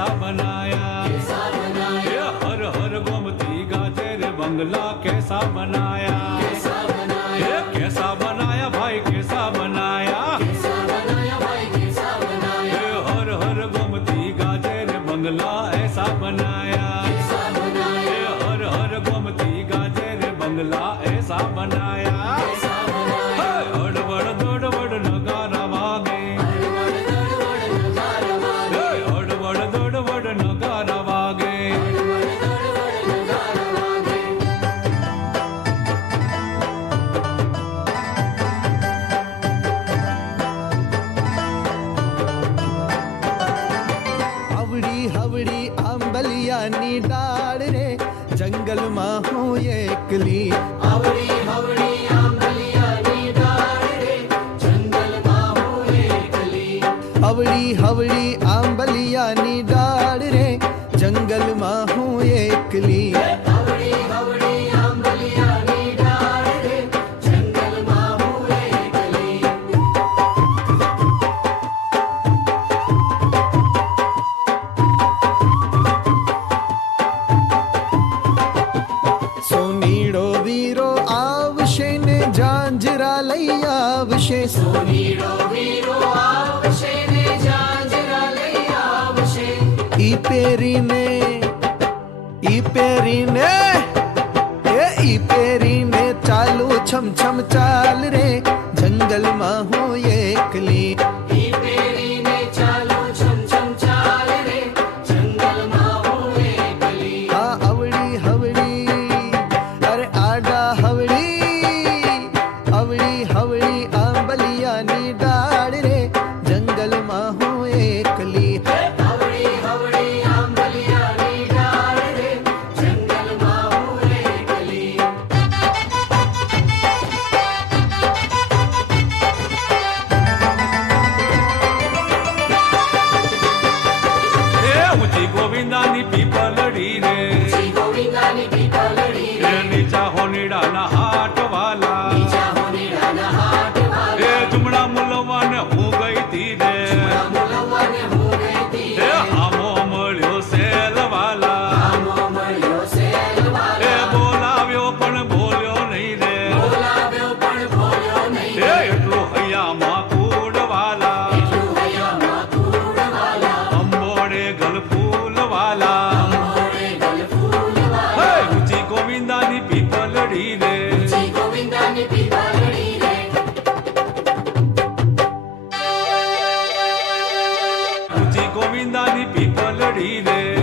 कैसा बनाया। कैसा बनाया। हर हर गोमती गाजे रे बंगला कैसा बनाया। कैसा बनाया। कैसा बनाया भाई कैसा बनाया। कैसा बनाया भाई कैसा बनाया। हर हर गोमती गाजे रे बंगला જંગલમાં હું એકલી. આવડી હવડી આંબલિયાની ડાળે જંગલમાં હું એકલી. આવડી હવડી આંબલિયાની ડાળ આવશે સોનીડો વીરો આવશે ને જાંજરા લઈ આવશે. ઈ પહેરીને ઈ પહેરીને, એ ઈ પહેરીને ચાલુ છમ છમ ચાલ રે. જંગલમાં હું सावळी आंबलियानी डाळ party there.